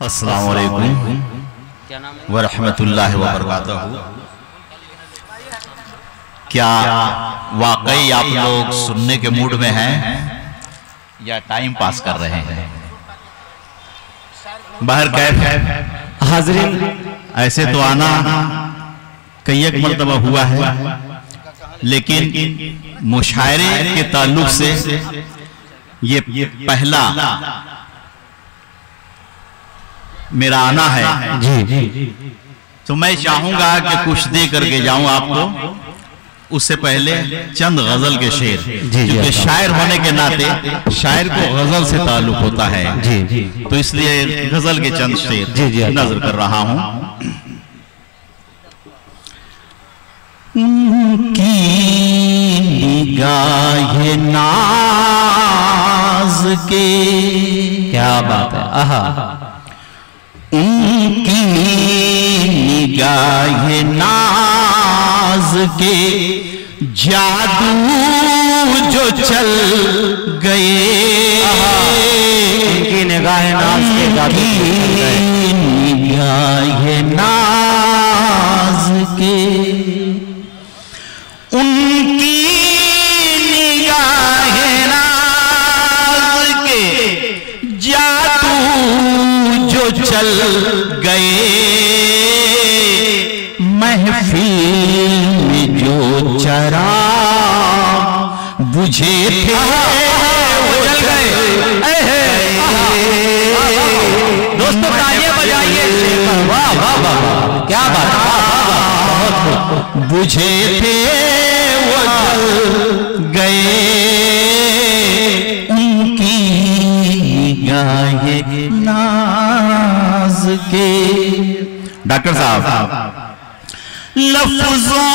अस्सलामु अलैकुम व रहमतुल्लाहि व बरकातहू। क्या वाकई आप लोग सुनने के मूड में हैं या टाइम पास कर रहे हैं? बाहर कैफ हाज़रीन, ऐसे तो आना कई एक मर्तबा हुआ है, लेकिन मुशायरे के ताल्लुक से ये पहला मेरा आना है। जी तो मैं चाहूंगा कि कुछ दे करके जाऊं आपको। उससे पहले चंद गजल के शेर, क्योंकि शायर होने के नाते शायर को गजल से ताल्लुक होता है। जी तो इसलिए गजल के चंद शेर नजर कर रहा हूं। उनकी निगाहे नाज के, क्या बात है, आहा। उनकी निगाहे नाज के जादू जो चल गए, उनकी निगाहे नाज के जादू निगाहे नाज के, उनकी निगाहे नाज के जादू जो चल गए, महफिल में जो चरा बुझे थे वो जल गए। दोस्तों तालियां बजाइए, वाह वाह वाह, क्या बात है, बुझे थे वो जल गए, उनकी निगाहे नाज के। डॉक्टर साहब, लफ्जों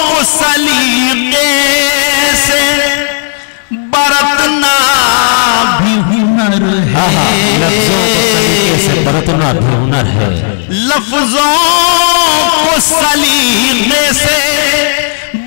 को सलीके से बरतना भी हुनर है, लफ्जों को सलीके से बरतना भी हुनर है, लफ्जों को सलीके से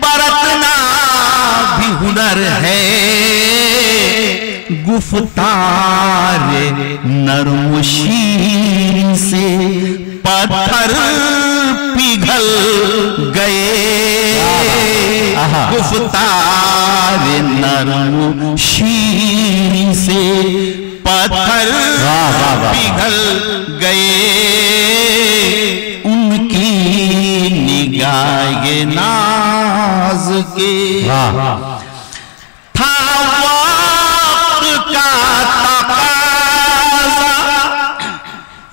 बरतना भी हुनर है, गुफ्तार नर्म शीर से पत्थर पिघल गए, गुफ्तार नर्म शीर से पत्थर पिघल गए, उनकी निगाहे नाज के। था वक्त का तकाज़ा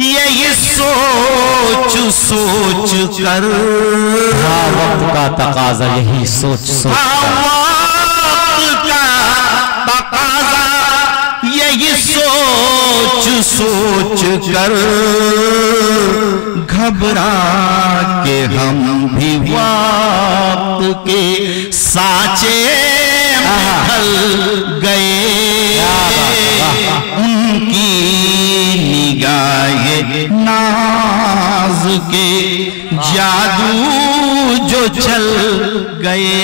यही सोच सोच कर, वक्त का तकाज़ा यही सोच सोच कर, वक्त का तकाज़ा यही सोच सोच कर, घबरा के हम भी वक्त के साँचे में ढल गए, उनकी निगाहे नाज के जादू जो चल गए।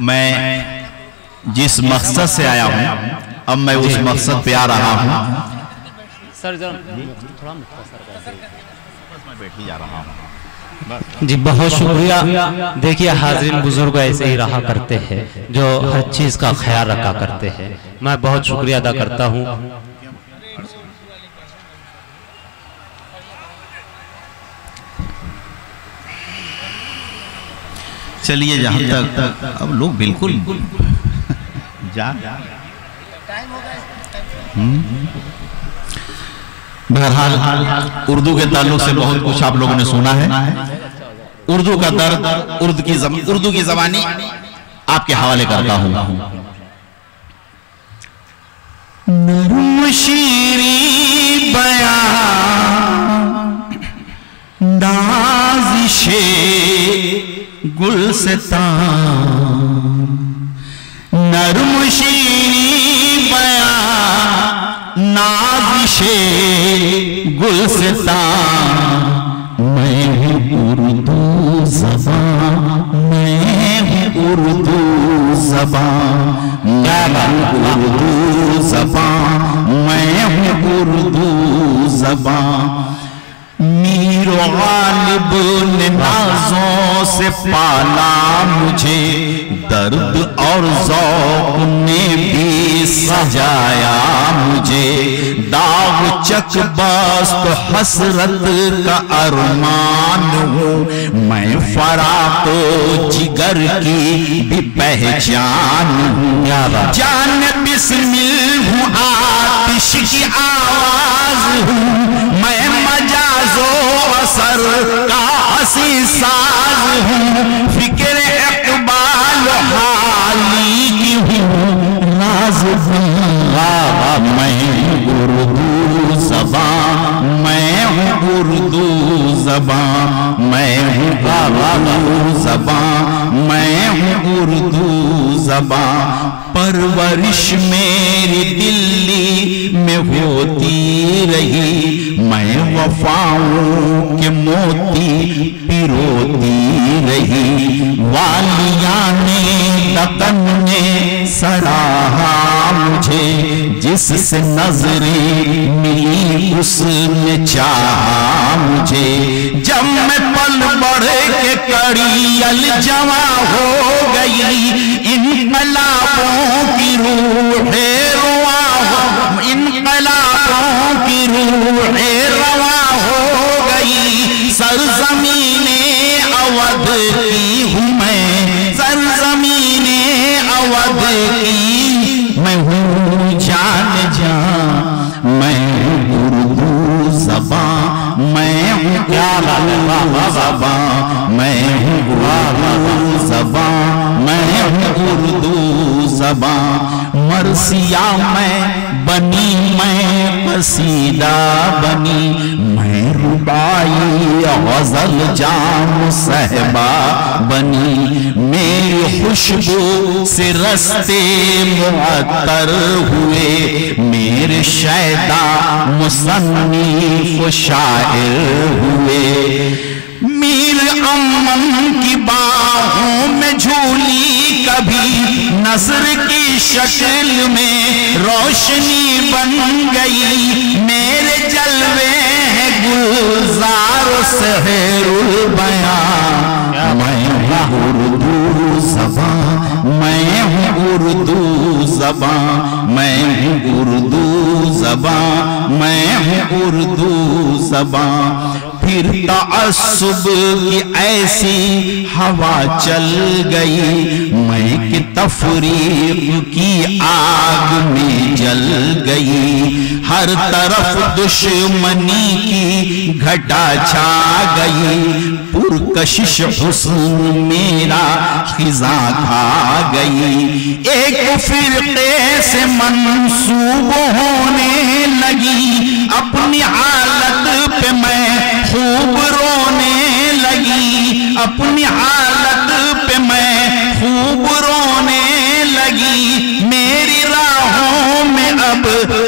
मैं जिस मकसद से आया हूं, अब मैं उस मकसद पे आ रहा हूं। सर थोड़ा बैठ ही जा रहा हूं। जी, बहुत शुक्रिया। देखिए हाज़रीन, बुजुर्ग ऐसे ही रहा करते हैं जो हर चीज का ख्याल रखा करते हैं। मैं बहुत शुक्रिया अदा करता हूं। चलिए, जहां तक अब लोग बिल्कुल जा बहरहाल उर्दू के ताल्लुक से बहुत कुछ आप लोगों ने सुना है। उर्दू का दर्द, उर्दू की ज़बानी आपके हवाले करता हूं। नर्म शीरी बयां नाज़िशे गुलस्तान, नर्म शीरी बयां नाज़िशे गुलस्तान, मैं हूँ उर्दू ज़बान, मैं हूँ उर्दू ज़बान, मैं हूँ उर्दू ज़बान, मैं हूँ उर्दू ज़बान। मीर गालिब ने नाज़ों से पाला मुझे, दर्द और ज़ौक़ ने भी सजाया मुझे। दाग चकबस्त हसरत का अरमान हूँ, मैं फराक़ो जिगर की भी पहचान हूँ। जान बिस्मिल हूँ, आतिश की आवाज़ हूँ, मैं मजाज़ो असर का हसी साज हूँ। फिक्र इक़बाल हाली की हूँ राज़ दूंगा, मैं उर्दू ज़बान, मैं हूँ उर्दू ज़बान, मैं हूँ उर्दू ज़बान, मैं हूँ उर्दू ज़बान। परवरिश मेरी दिल्ली में होती रही, मैं वफाओं के मोती पिरोती रही। वालियाँ ने दकन ने सराहा मुझे, जिससे नजरें मिली उसने चाहा मुझे। जब मैं पल बढ़ के कड़ी अलजवा हो गई, इनकलाबों की रूहे रवा हो, इनकलाबों की रूहे रवा हो गई। सरज़मीने अवध की हूँ मैं, सरज़मीने अवध की मैं हूँ जान जान, मैं हूँ उर्दू ज़बान, मैं हूँ उर्दू ज़बान, मैं हूँ उर्दू ज़बान, मैं हूँ उर्दू ज़बान। मरसिया मैं बनी, मैं कसीदा बनी, मैं रुबाई गज़ल जाम सहबा बनी। मेरी खुशबू से रस्ते मुअत्तर हुए, मेरे शैदा मुसन्निफ़ शायर हुए। मीर अम्मन की बाहों में झूली कभी, नस्र की शक्ल में रोशनी बन गई। मेरे जलवे हैं गुलजार सहरुल बयां, मैं हूँ उर्दू ज़बान, मैं हूँ उर्दू ज़बान, मैं हूँ उर्दू ज़बान, मैं हूँ उर्दू ज़बान। फिर तअस्सुब की ऐसी हवा चल गई, मैं कि तफरीक की आग में जल गई। हर तरफ दुश्मनी की घटा छा गई, पुरकशिश हुस्न मेरा खिज़ा खा गई। एक फिरके से मंसूब होने लगी, अपनी हालत पे मैं खूब रोने लगी, अपनी हालत पे मैं खूब रोने लगी। मेरी राहों में अब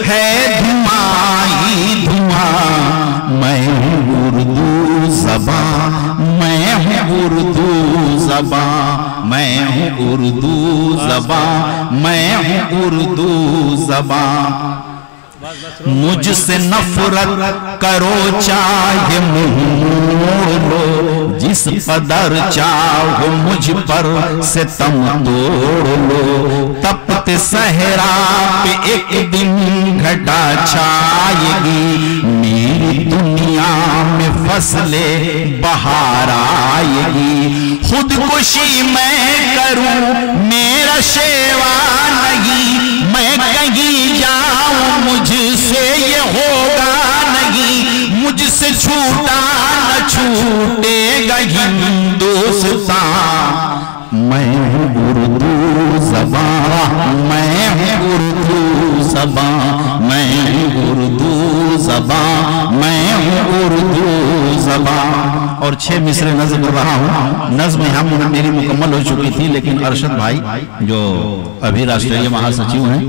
है धुआं ही धुआं, मैं हूँ उर्दू ज़बान, मैं हूँ उर्दू ज़बान, मैं हूँ उर्दू ज़बान, मैं हूँ उर्दू ज़बान। मुझसे नफरत करो चाहे मुँह मोड़ लो, जिस कदर चाहो मुझ पर सितम तोड़ लो। तपते सहरा पे एक दिन घटा छाएगी, मेरी दुनिया में फसले बहार आएगी। खुदकुशी मैं करूं मेरा शेवा नहीं, मैं कहीं जाऊं मुझसे ये होगा नहीं। मुझसे छूटा न छूटेगा हिंदुस्तान, मैं हूँ उर्दू ज़बान, मैं हूँ उर्दू ज़बान, मैं हूँ उर्दू ज़बान, मैं हूँ उर्दू ज़बान। और 6 मिसरे नज़्म कर रहा हूँ। नज़्म हम मेरी मुकम्मल हो चुकी थी, लेकिन अरशद भाई जो अभी राष्ट्रीय महासचिव हैं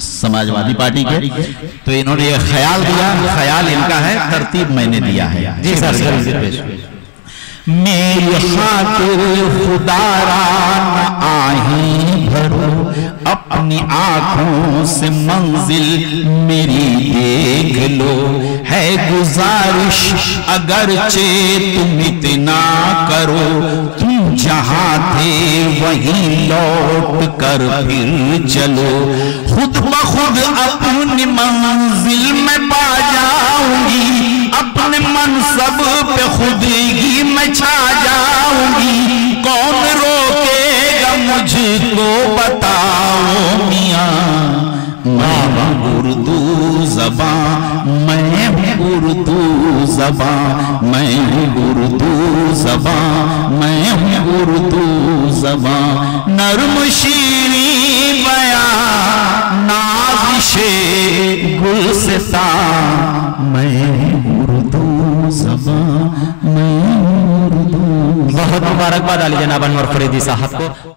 समाजवादी पार्टी के, तो इन्होंने ये ख्याल दिया, ख्याल इनका है, तरतीब मैंने दिया है। जी सर। मेरी खातिर खुदारा न आही भरो, अपनी आंखों से मंजिल मेरी देख लो। है गुजारिश अगरचे तुम इतना करो, तुम जहां थे वहीं लौट कर फिर चलो। खुद ब खुद अपनी मंजिल में पा जाऊंगी, अपने मनसब पे खुद ही मैं छा जाऊंगी। कौन रोकेगा मुझको बताओ मियां, मैं उर्दू ज़बान, मैं उर्दू ज़बान, मैं उर्दू ज़बान, मैं उर्दू ज़बान। नर्म शीरीं बयां नाज़िशे गुलसितां, मैं उर्दू ज़बान, मैं उर्दू। बहुत मुबारकबाद अली जनाब अनवर फरीदी साहब को।